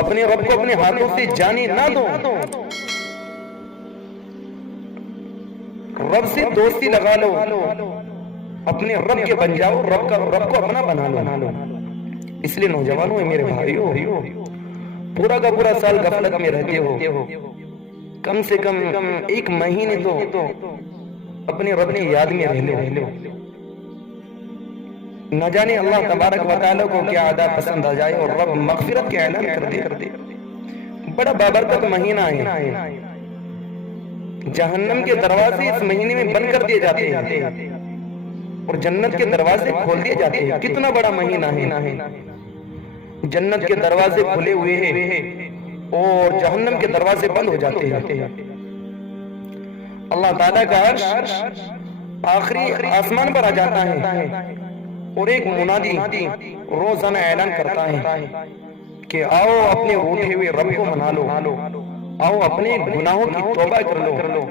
اپنے رب کو اپنے ہاتھوں سے جانے نہ دو، رب سے دوستی لگا لو، اپنے رب کے بن جاؤ، رب کو اپنا بنا لو۔ اس لیے نوجوانوں میرے بھائیوں، پورا کا پورا سال غفلت میں رہتے ہو، کم سے کم ایک مہینے تو اپنے رب کی یاد میں رہ لو۔ نہ جانے اللہ تبارک و تعالیٰ کو کیا عطا پسند آ جائے اور رب مغفرت کا اعلان کر دے۔ بڑا بابرکت مہینہ ہے، جہنم کے دروازے اس مہینے میں بند کر دیے جاتے ہیں اور جنت کے دروازے کھول دیے جاتے ہیں۔ کتنا بڑا مہینہ ہے، جنت کے دروازے کھلے ہوئے ہیں اور جہنم کے دروازے بند ہو جاتے ہیں۔ اللہ تعالیٰ کا عرش آخری آسمان پر آ جاتا ہے اور ایک منادی روزانہ اعلان کرتا ہے کہ آؤ اپنے روٹھے ہوئے رب کو منا لو، آؤ اپنے گناہوں کی توبہ کر لو،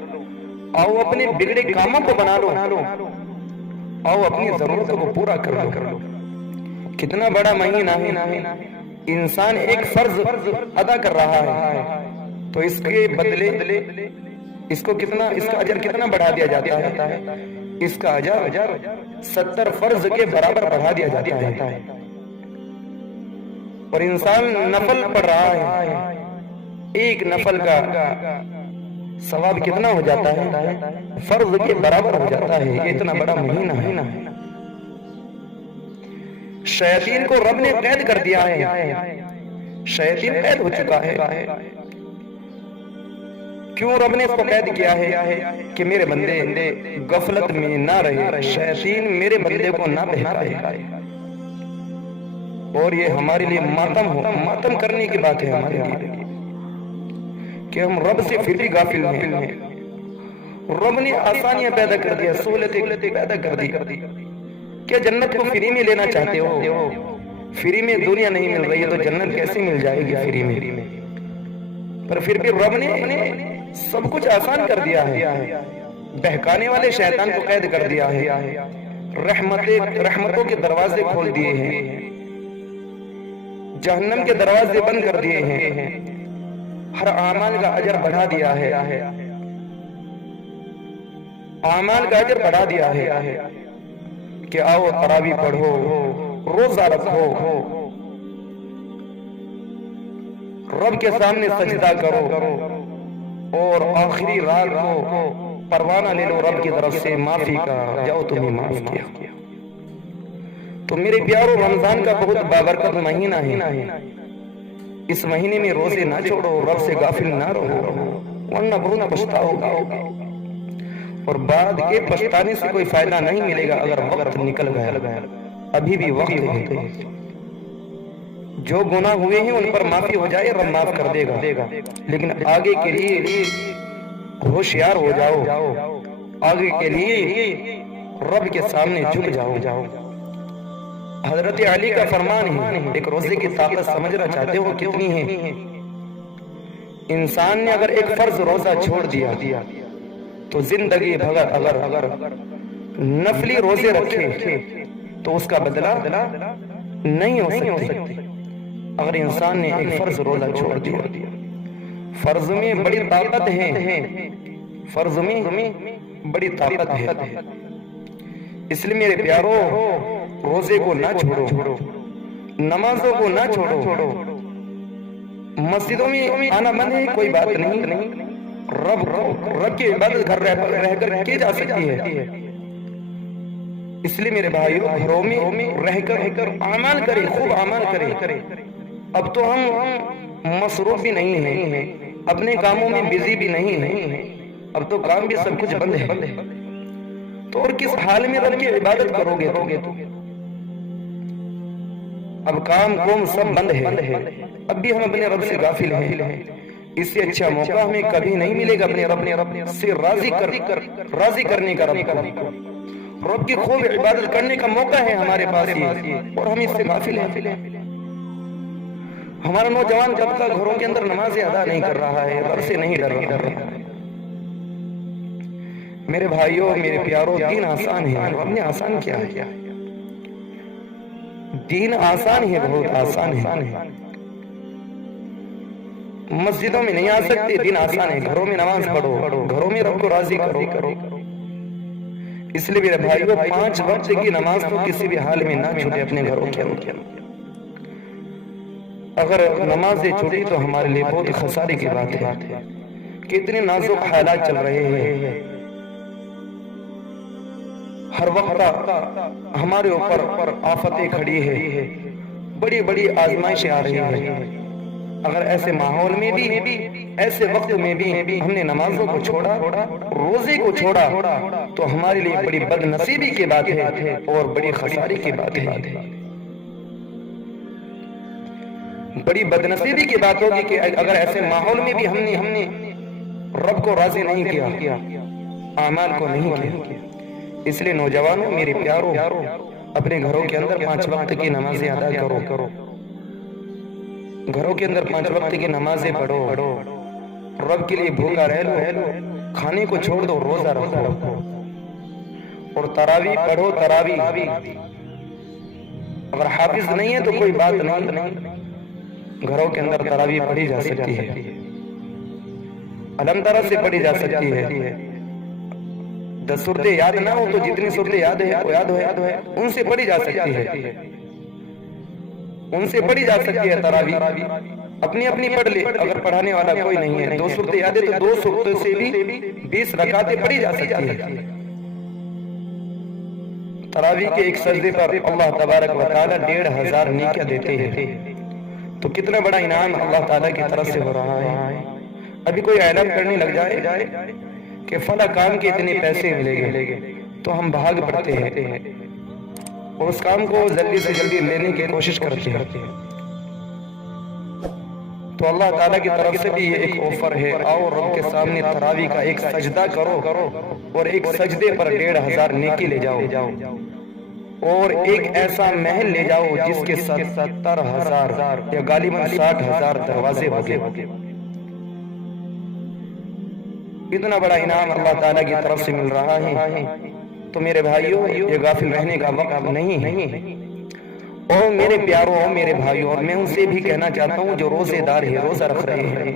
آؤ اپنے بگڑے کاموں کو بنا لو، آؤ اپنی ضرورتوں کو پورا کر لو۔ کتنا بڑا مہینہ ہے، انسان ایک فرض ادا کر رہا ہے تو اس کے بدلے اس کا اجر کتنا بڑھا دیا جاتا ہے، اس کا اجر 70 فرض کے برابر بڑھا دیا جاتا ہے۔ اور انسان نفل پڑھ رہا ہے، ایک نفل کا ثواب کتنا ہو جاتا ہے، فرض کے برابر ہو جاتا ہے۔ یہ اتنا بڑا مہینہ ہے۔ شیاطین کو رب نے قید کر دیا ہے، شیاطین قید ہو چکا ہے۔ کیوں رب نے اس کو قید کیا ہے کہ میرے بندے غفلت میں نہ رہے، شیاطین میرے بندے کو نہ بہکائے۔ اور یہ ہمارے لیے ماتم کرنے کی بات ہے ہمارے لیے کہ ہم رب سے پھر بھی غافل ہیں۔ رب نے آسانیاں پیدا کر دیا، سہولتیں پیدا کر دی۔ کیا جنت کو فری میں لینا چاہتے ہو؟ فری میں دنیا نہیں مل رہی ہے تو جنت کیسے مل جائے گی فری میں؟ پر پھر بھی رب نے سب کچھ آسان کر دیا ہے، بہکانے والے شیطان کو قید کر دیا ہے، رحمتوں کے دروازے کھول دیے ہیں، جہنم کے دروازے بند کر دیے ہیں، ہر اعمال کا اجر بڑھا دیا ہے، اعمال کا اجر بڑھا دیا ہے کہ آؤ تراویح پڑھو، روزہ رکھو، رب کے سامنے سجدہ کرو اور آخری رات کو پروانہ لے لو رب کی طرف سے معافی کا، جاؤ تمہیں معاف کیا۔ تو میرے پیارو، رمضان کا بہت بابرکت مہینہ ہے، اس مہینے میں روزے نہ چھوڑو، رب سے غافل نہ رہو، ورنہ بہت پچھتاؤ گے اور بعد کے پچھتانے سے کوئی فائدہ نہیں ملے گا اگر وقت نکل گیا۔ ابھی بھی وقت ہے، جو گناہ ہوئے ہیں ان پر معافی ہو جائے، رب معاف کر دے گا، لیکن آگے کے لیے ہوشیار ہو جاؤ، آگے کے لیے رب کے سامنے جھک جاؤ۔ حضرت علی کا فرمان ہے، ایک روزے کی طاقت سمجھنا چاہتے ہو کتنی ہے؟ انسان نے اگر ایک فرض روزہ چھوڑ دیا تو زندگی بھر اگر نفلی روزے رکھے تو اس کا بدلہ نہیں ہو سکتی۔ اگر انسان نے ایک فرض روزہ چھوڑ دیا، فرض میں بڑی طاقت ہے، فرض میں بڑی طاقت ہے۔ اس لیے میرے پیارو، روزے کو نہ چھوڑو، نمازوں کو نہ چھوڑو، مسجدوں میں آنا بند ہے کوئی بات نہیں، رب کی عبادت گھر رہ کر کی جا سکتی ہے۔ اس لیے میرے بھائیو، گھروں میں رہ کر اعمال کریں، خوب اعمال کریں۔ اب تو ہم مصروف بھی نہیں ہیں، اپنے کاموں میں بزی بھی نہیں ہیں، اب تو کام بھی سب کچھ بند ہے، تو اور کس حال میں رب کی عبادت کرو گے تو؟ اب کام کوم سب بند ہے، اب بھی ہم اپنے رب سے غافل ہیں۔ اس سے اچھا موقع ہمیں کبھی نہیں ملے گا اپنے رب سے راضی کرنے کا، رب کی خوب عبادت کرنے کا موقع ہے ہمارے پاس ہی، اور ہم اس سے غافل ہیں۔ ہمارا نوجوان طبقہ گھروں کے اندر نمازیں ادا نہیں کر رہا ہے، رب سے نہیں ڈر رہا ہے۔ میرے بھائیوں، میرے پیاروں، دین آسان ہے، رب نے آسان کیا ہے، دین آسان ہے، بہت آسان ہے۔ مسجدوں میں نہیں آ سکتے، دن آسان ہے، گھروں میں نماز پڑھو، گھروں میں رب کو راضی کرو۔ اس لیے میرے بھائیو 5 وقت کی نماز تو کسی بھی حال میں نہ چھوٹے اپنے گھروں کے اندر۔ اگر نمازیں چھوٹی تو ہمارے لیے بہت خسارے کی بات ہے۔ کتنے نازک حالات چل رہے ہیں، ہر وقت ہمارے اوپر آفتیں کھڑی ہیں، بڑی بڑی آزمائشیں آ رہی ہیں۔ اگر ایسے ماحول میں بھی، ایسے وقت میں بھی ہم نے نمازوں کو چھوڑا، روزے کو چھوڑا، تو ہمارے لیے بڑی بد نصیبی کی بات ہے اور بڑی خسارے کی بات ہے۔ بڑی بد نصیبی کی بات ہوگی کہ اگر ایسے ماحول میں بھی ہم نے رب کو راضی نہیں کیا، اعمال کو نہیں کیا۔ اس لیے نوجوانوں، میرے پیاروں، اپنے گھروں کے اندر 5 وقت کی نمازیں ادا کرو، گھروں کے اندر 5 وقت کی نمازیں پڑھو، رب کے لیے بھوکا رہ لو، کھانے کو چھوڑ دو، روزہ رکھو، اور تراویح پڑھو۔ تراویح اگر حافظ نہیں ہے تو کوئی بات نہیں، گھروں کے اندر تراویح پڑھی جا سکتی ہے، علم طرح سے پڑھی جا سکتی ہے۔ 10 سورتیں یاد نہ ہو تو جتنی سورتیں یاد ہے ان سے پڑھی جا سکتی ہے، ان سے پڑھی جا سکتی ہے تراویح۔ اپنی اپنی پڑھ لے، اگر پڑھانے والا کوئی نہیں ہے، 2 سورتیں یاد ہے تو 2 سورتوں سے بھی 20 رکعتیں پڑھی جا سکتی ہے۔ تراویح کے ایک سجدے پر اللہ تبارک و تعالی 1500 نیکیاں دیتے ہیں، تو کتنا بڑا انعام اللہ تعالیٰ کی طرف سے ہو رہا ہے۔ ابھی کوئی اعلان کرنے لگ جائے کہ فلاں کام کے اتنے پیسے ملیں گے، تو ہم بھاگ پڑتے ہیں اور اس کام کو جلدی سے جلدی لینے کی کوشش کرتے ہیں۔ تو اللہ تعالیٰ کی طرف سے بھی یہ ایک آفر ہے، آؤ رب کے سامنے تراویح کا ایک سجدہ کرو اور ایک سجدے پر 1500 نیکی لے جاؤ، اور ایک ایسا محل لے جاؤ جس کے 70,000 یا غالباً 60,000 دروازے ہوگے۔ اتنا بڑا انعام اللہ تعالیٰ کی طرف سے مل رہا ہے، تو میرے بھائیوں یہ غافل رہنے کا وقت نہیں ہے۔ اور میرے پیاروں، میرے بھائیوں، اور میں ان سے بھی کہنا چاہتا ہوں جو روزے دار ہیں، روزہ رکھ رہے ہیں،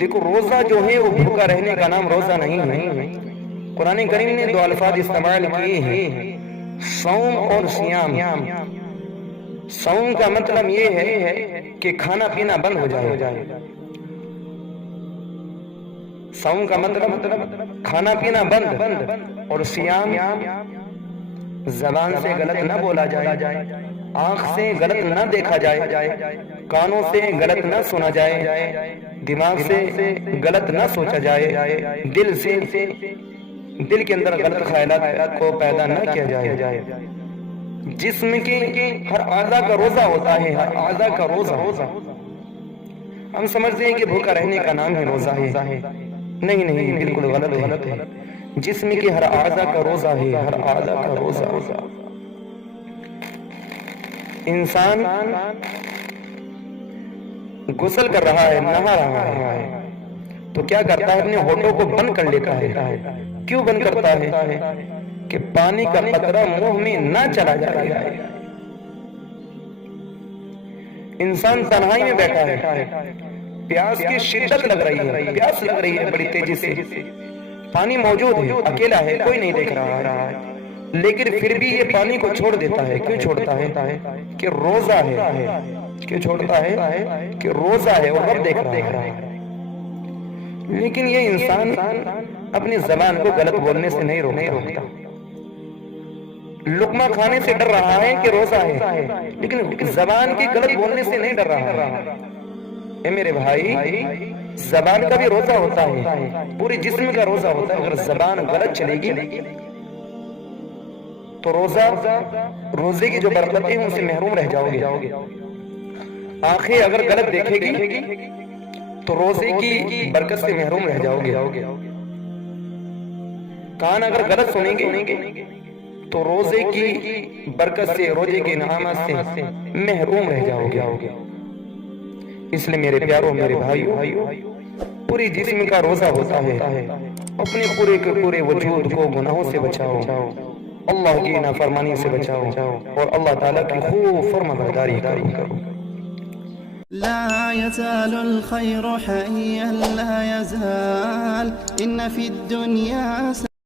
دیکھو روزہ جو ہے وہ بھوکا رہنے کا نام روزہ نہیں ہے۔ قرآن کریم نے 2 الفاظ استعمال کیے ہیں، صوم اور سیام۔ صوم کا مطلب یہ ہے کہ کھانا پینا بند ہو جائے، صوم کا مطلب کھانا پینا بند، اور سیام زبان سے غلط نہ بولا جائے، آنکھ سے غلط نہ دیکھا جائے، کانوں سے غلط نہ سنا جائے، دماغ سے غلط نہ سوچا جائے، دل کے اندر غلط خیالات کو پیدا نہ کیا جائے۔ جسم کے ہر اعضاء کا روزہ ہوتا ہے، ہر اعضاء کا روزہ۔ ہم سمجھتے ہیں کہ بھوکا رہنے کا نام ہے روزہ ہے، نہیں، بالکل غلط ہے۔ جسم کے ہر اعضاء کا روزہ ہے، ہر اعضاء کا روزہ۔ انسان غسل کر رہا ہے، نہا رہا ہے، تو کیا کرتا ہے؟ اپنے ہونٹوں کو بند کر لیتا ہے۔ کیوں بند کرتا ہے؟ کہ پانی کا قطرہ منہ میں نہ چلا جائے۔ انسان تنہائی میں بیٹھا ہے، پیاس کی شدت لگ رہی ہے، پیاس لگ رہی ہے بڑی تیزی سے، پانی موجود ہے، اکیلا ہے، کوئی نہیں دیکھ رہا ہے، لیکن پھر بھی یہ پانی کو چھوڑ دیتا ہے۔ کیوں چھوڑتا ہے؟ کہ روزہ ہے۔ کیوں چھوڑتا ہے؟ کہ روزہ ہے اور رب دیکھ رہا ہے۔ لیکن یہ انسان اپنی زبان کو غلط بولنے سے نہیں روکتا، لقمہ کھانے سے ڈر رہا ہے کہ روزہ ہے، لیکن زبان کی غلط بولنے سے نہیں ڈر رہا ہے۔ اے میرے بھائی، زبان کا بھی روزہ ہوتا ہے، پوری جسم کا روزہ ہوتا ہے۔ اگر زبان غلط چلے گی تو روزے کی جو برکتیں ہیں ان سے محروم رہ جاؤ گے۔ آنکھیں اگر غلط دیکھے گی تو روزے کی برکت سے محروم رہ جاؤ گے۔ کان اگر غلط سنیں گے تو روزے کی برکت سے، روزے کے انعامات سے محروم رہ جاؤ گے۔ اس لیے میرے پیاروں، میرے بھائیوں، پوری جسم کا روزہ ہوتا ہے۔ اپنے پورے کے پورے وجود کو گناہوں سے بچاؤ، اللہ کی نافرمانی سے بچاؤ، اور اللہ تعالیٰ کی خوب فرمانبرداری کرو۔ لا يزال الخير حيا لا يزال إن في الدنيا